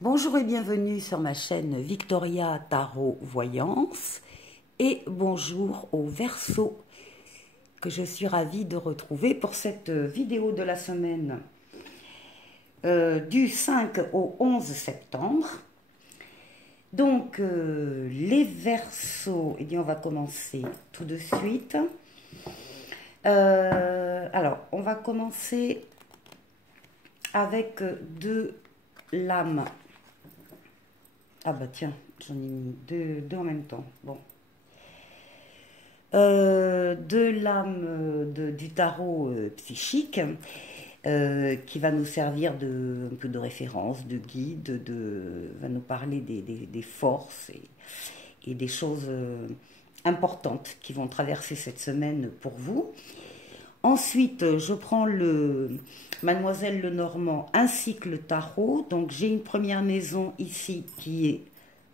Bonjour et bienvenue sur ma chaîne Victoria Tarot Voyance et bonjour aux Verseaux que je suis ravie de retrouver pour cette vidéo de la semaine du 5 au 11 septembre. Donc les Verseaux, eh bien on va commencer tout de suite. Alors on va commencer avec deux lames. Ah bah tiens, j'en ai mis deux en même temps. Bon. Deux lames du tarot psychique qui va nous servir un peu de référence, de guide, va nous parler des forces et des choses importantes qui vont traverser cette semaine pour vous. Ensuite, je prends le Mademoiselle Lenormand ainsi que le tarot. Donc, j'ai une première maison ici qui est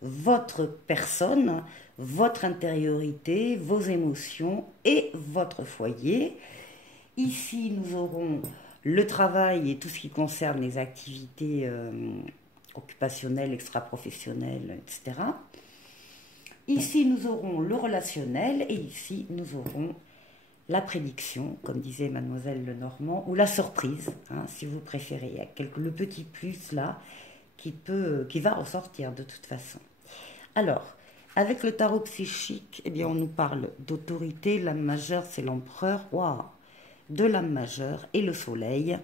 votre personne, votre intériorité, vos émotions et votre foyer. Ici, nous aurons le travail et tout ce qui concerne les activités occupationnelles, extra-professionnelles, etc. Ici, nous aurons le relationnel et ici, nous aurons la prédiction, comme disait Mademoiselle Lenormand, ou la surprise, hein, si vous préférez. Il y a le petit plus là qui va ressortir de toute façon. Alors, avec le tarot psychique, eh bien, on nous parle d'autorité. L'âme majeure, c'est l'empereur. Waouh, de l'âme majeure et le soleil.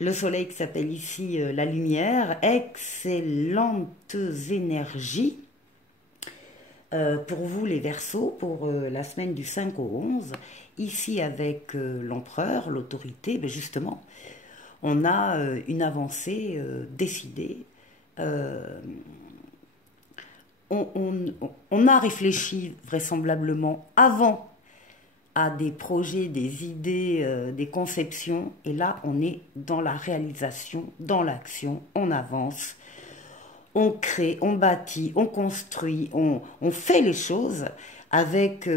Le soleil qui s'appelle ici la lumière. Excellentes énergies. Pour vous les Verseaux, pour la semaine du 5 au 11, ici avec l'empereur, l'autorité, ben justement, on a une avancée décidée. On a réfléchi vraisemblablement avant à des projets, des idées, des conceptions, et là on est dans la réalisation, dans l'action, on avance. On crée, on bâtit, on construit, on fait les choses avec,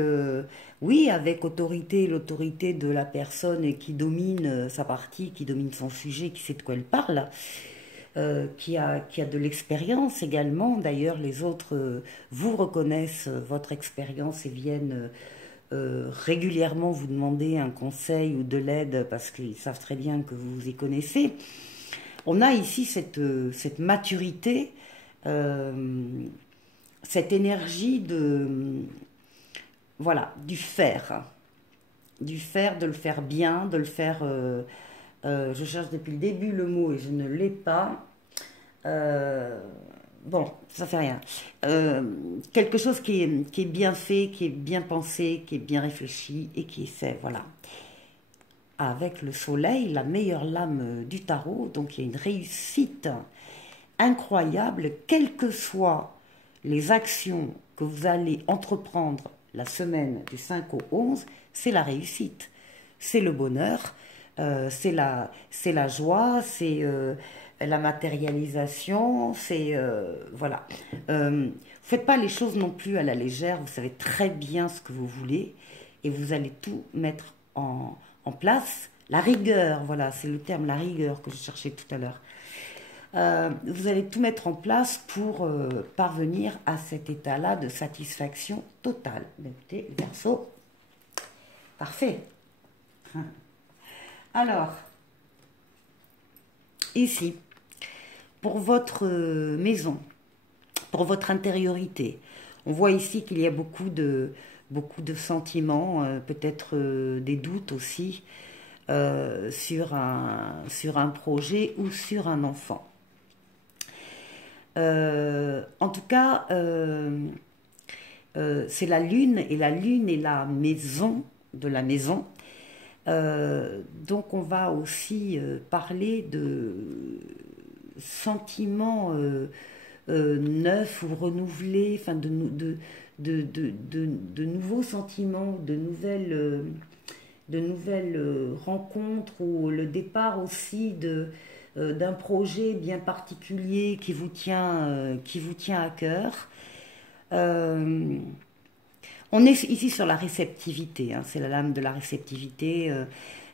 oui, avec autorité, l'autorité de la personne qui domine sa partie, qui domine son sujet, qui sait de quoi elle parle, qui a de l'expérience également. D'ailleurs, les autres vous reconnaissent votre expérience et viennent régulièrement vous demander un conseil ou de l'aide parce qu'ils savent très bien que vous vous y connaissez. On a ici cette maturité, cette énergie voilà, du faire, de le faire bien, de le faire. Je cherche depuis le début le mot et je ne l'ai pas. Bon, ça fait rien. Quelque chose qui est bien fait, qui est bien pensé, qui est bien réfléchi et qui est fait, voilà. Avec le soleil, la meilleure lame du tarot, donc il y a une réussite incroyable, quelles que soient les actions que vous allez entreprendre la semaine du 5 au 11, c'est la réussite, c'est le bonheur, c'est la joie, c'est la matérialisation, c'est voilà. Faites pas les choses non plus à la légère, vous savez très bien ce que vous voulez et vous allez tout mettre en place. La rigueur, voilà, c'est le terme, la rigueur que je cherchais tout à l'heure. Vous allez tout mettre en place pour parvenir à cet état-là de satisfaction totale. Écoutez, Verseau, parfait. Alors, ici, pour votre maison, pour votre intériorité, on voit ici qu'il y a beaucoup de sentiments, peut-être des doutes aussi, sur un projet ou sur un enfant. En tout cas, c'est la lune, et la lune est la maison de la maison. Donc on va aussi parler de sentiments neufs ou renouvelés, enfin de nouveaux sentiments, de nouvelles rencontres, ou le départ aussi d'un projet bien particulier qui vous tient à cœur. On est ici sur la réceptivité, hein, c'est la lame de la réceptivité,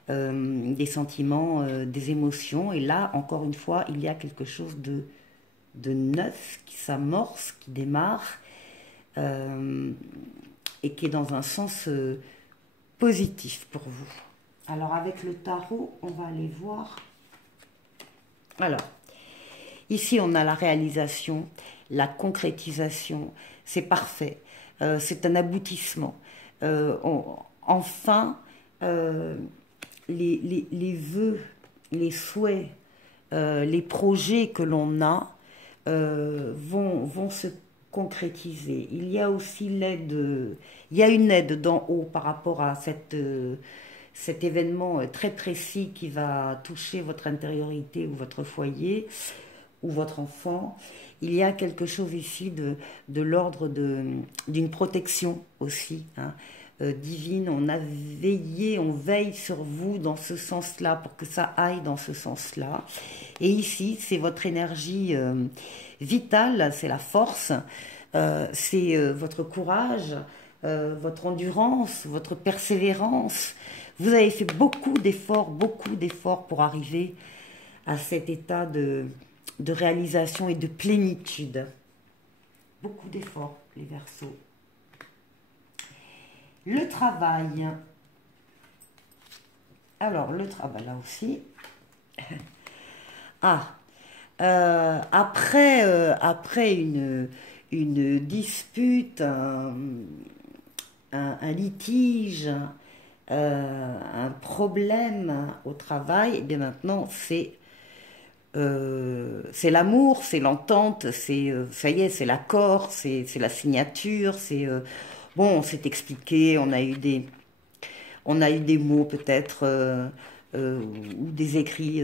des sentiments, des émotions. Et là, encore une fois, il y a quelque chose de neuf qui s'amorce, qui démarre, et qui est dans un sens positif pour vous. Alors avec le tarot, on va aller voir. Alors, ici on a la réalisation, la concrétisation, c'est parfait, c'est un aboutissement. Enfin, les vœux, les souhaits, les projets que l'on a vont se concrétiser. Il y a aussi l'aide, il y a une aide d'en haut par rapport à cet événement très précis qui va toucher votre intériorité ou votre foyer ou votre enfant. Il y a quelque chose ici de l'ordre d'une protection aussi, hein, divine. On a veillé, on veille sur vous dans ce sens-là pour que ça aille dans ce sens-là. Et ici, c'est votre énergie vitale, c'est la force, c'est votre courage, votre endurance, votre persévérance. Vous avez fait beaucoup d'efforts pour arriver à cet état de réalisation et de plénitude. Beaucoup d'efforts, les Verseaux. Le travail. Alors, le travail, là aussi. Après une dispute, un litige, un problème au travail, et bien maintenant, c'est l'amour, c'est l'entente, ça y est, c'est l'accord, c'est la signature, bon, on s'est expliqué, on a eu des mots peut-être ou des écrits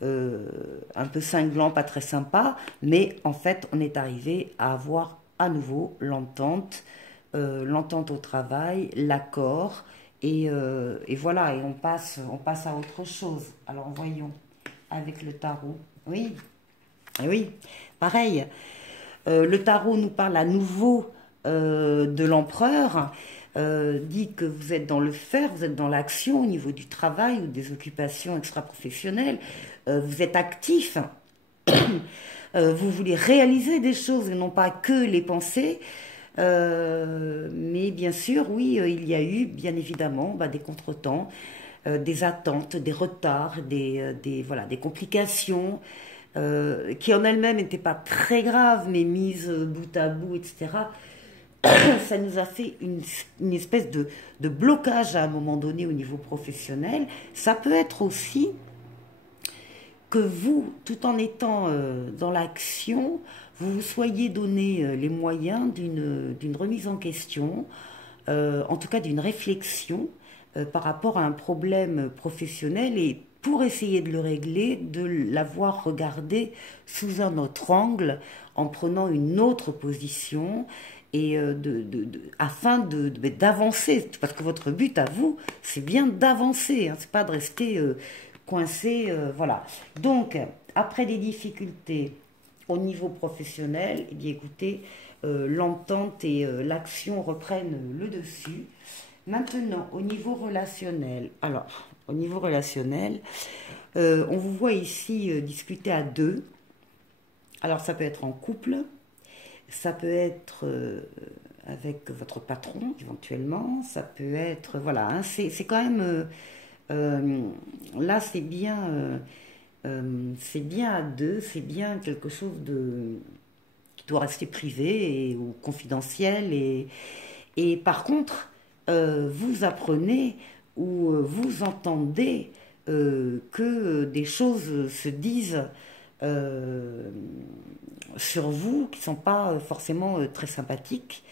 un peu cinglants, pas très sympas, mais en fait, on est arrivé à avoir à nouveau l'entente au travail, l'accord, et voilà, et on passe à autre chose. Alors voyons. Avec le tarot. Oui, oui, pareil. Le tarot nous parle à nouveau de l'empereur, dit que vous êtes dans le faire, vous êtes dans l'action au niveau du travail ou des occupations extra-professionnelles, vous êtes actif, vous voulez réaliser des choses et non pas que les pensées. Mais bien sûr, oui, il y a eu, bien évidemment, des contretemps, des attentes, des retards, voilà, des complications qui en elles-mêmes n'étaient pas très graves, mais mises bout à bout, etc. Ça nous a fait une espèce de blocage à un moment donné au niveau professionnel. Ça peut être aussi que vous, tout en étant dans l'action, vous vous soyez donné les moyens d'une remise en question, en tout cas d'une réflexion par rapport à un problème professionnel et pour essayer de le régler, de l'avoir regardé sous un autre angle, en prenant une autre position et afin d'avancer, parce que votre but à vous, c'est bien d'avancer, hein, c'est pas de rester coincé, voilà. Donc, après des difficultés au niveau professionnel, eh bien écoutez, l'entente et l'action reprennent le dessus. Maintenant, au niveau relationnel, alors, au niveau relationnel, on vous voit ici discuter à deux. Alors, ça peut être en couple, ça peut être avec votre patron, éventuellement, ça peut être, voilà, hein, c'est quand même, là, c'est bien à deux, c'est bien quelque chose qui doit rester privé ou confidentiel, et par contre, vous apprenez ou vous entendez que des choses se disent sur vous qui ne sont pas forcément très sympathiques.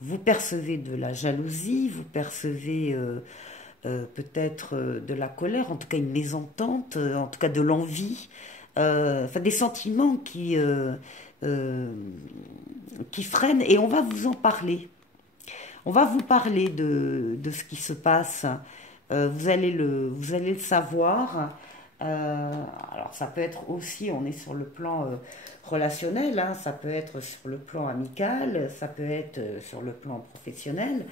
Vous percevez de la jalousie, vous percevez peut-être de la colère, en tout cas une mésentente, en tout cas de l'envie, enfin des sentiments qui freinent, et on va vous en parler. On va vous parler de ce qui se passe. Vous allez le savoir. Alors ça peut être aussi, on est sur le plan relationnel, hein, ça peut être sur le plan amical, ça peut être sur le plan professionnel,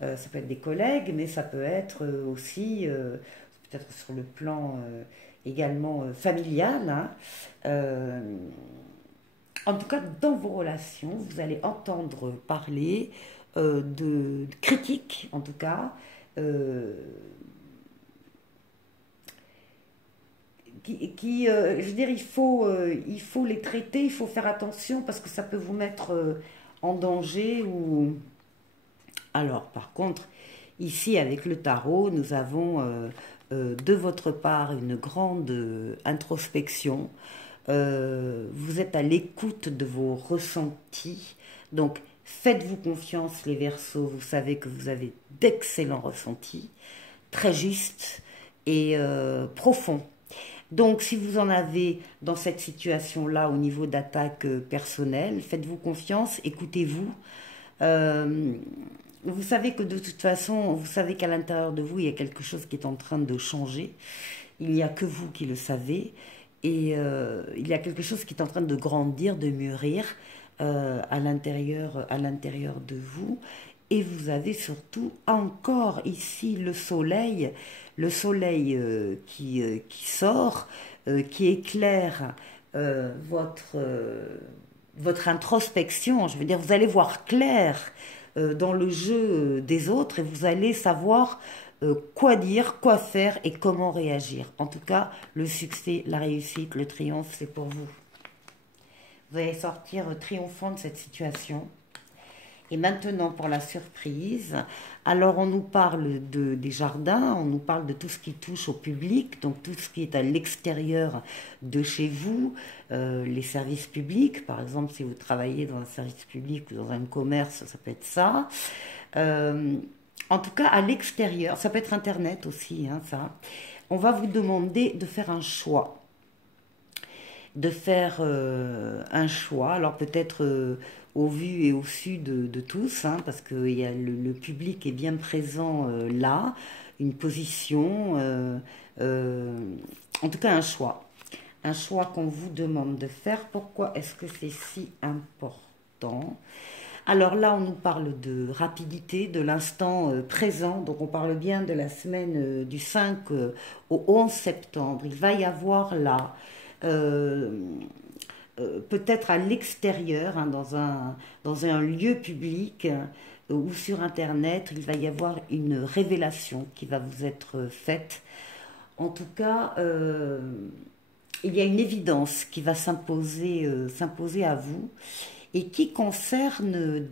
ça peut être des collègues, mais ça peut être aussi peut-être sur le plan également familial, hein. En tout cas, dans vos relations, vous allez entendre parler de critiques, en tout cas, euh, je veux dire, il faut les traiter, il faut faire attention parce que ça peut vous mettre en danger ou... Alors, par contre, ici, avec le tarot, nous avons de votre part une grande introspection. Vous êtes à l'écoute de vos ressentis. Donc, faites-vous confiance, les Verseaux. Vous savez que vous avez d'excellents ressentis, très justes et profonds. Donc, si vous en avez dans cette situation-là au niveau d'attaque personnelle, faites-vous confiance, écoutez-vous. Euh, Vous savez que de toute façon, vous savez qu'à l'intérieur de vous, il y a quelque chose qui est en train de changer. Il n'y a que vous qui le savez. Et il y a quelque chose qui est en train de grandir, de mûrir à l'intérieur de vous. Et vous avez surtout encore ici le soleil qui sort, qui éclaire votre introspection. Je veux dire, vous allez voir clair dans le jeu des autres et vous allez savoir quoi dire, quoi faire et comment réagir. En tout cas, le succès, la réussite, le triomphe, c'est pour vous. Vous allez sortir triomphant de cette situation. Et maintenant pour la surprise, alors on nous parle des jardins, on nous parle de tout ce qui touche au public, donc tout ce qui est à l'extérieur de chez vous, les services publics, par exemple si vous travaillez dans un service public ou dans un commerce, ça peut être ça. Euh, En tout cas à l'extérieur, ça peut être Internet aussi, hein, ça. On va vous demander de faire un choix un choix. Alors peut-être au vu et au su de tous, hein, parce que il y a le public est bien présent là, une position, en tout cas un choix. Un choix qu'on vous demande de faire. Pourquoi est-ce que c'est si important? Alors là, on nous parle de rapidité, de l'instant présent. Donc on parle bien de la semaine du 5 au 11 septembre. Il va y avoir là euh, peut-être à l'extérieur, hein, dans un lieu public ou sur Internet, il va y avoir une révélation qui va vous être faite. En tout cas, il y a une évidence qui va s'imposer à vous et qui concerne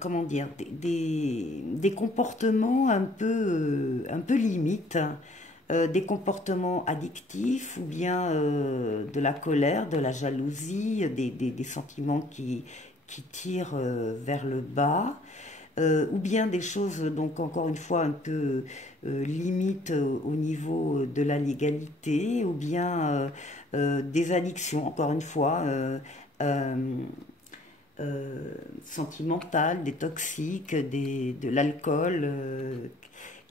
comment dire, des comportements un peu limites, des comportements addictifs ou bien de la colère, de la jalousie, des sentiments qui tirent vers le bas, ou bien des choses, donc encore une fois, un peu limites au niveau de la légalité, ou bien des addictions, encore une fois, euh, sentimentales, des toxiques, de l'alcool.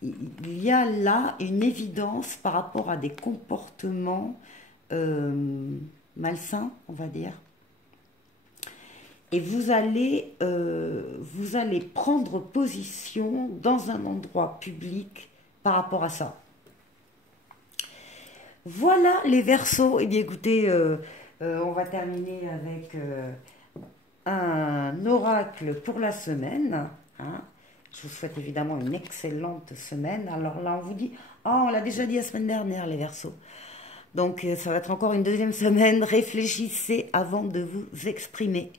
Il y a là une évidence par rapport à des comportements malsains, on va dire. Et vous allez prendre position dans un endroit public par rapport à ça. Voilà les Verseaux. Eh bien écoutez, on va terminer avec un oracle pour la semaine. Hein. Je vous souhaite évidemment une excellente semaine. Alors là, on vous dit, oh, on l'a déjà dit la semaine dernière, les Verseaux. Donc ça va être encore une deuxième semaine. Réfléchissez avant de vous exprimer.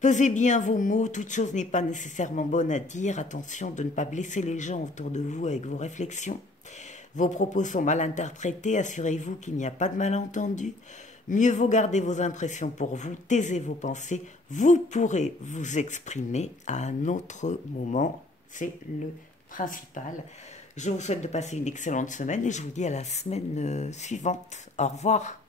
Pesez bien vos mots, toute chose n'est pas nécessairement bonne à dire. Attention de ne pas blesser les gens autour de vous avec vos réflexions. Vos propos sont mal interprétés, assurez-vous qu'il n'y a pas de malentendu. Mieux vaut garder vos impressions pour vous, taisez vos pensées. Vous pourrez vous exprimer à un autre moment, c'est le principal. Je vous souhaite de passer une excellente semaine et je vous dis à la semaine suivante. Au revoir.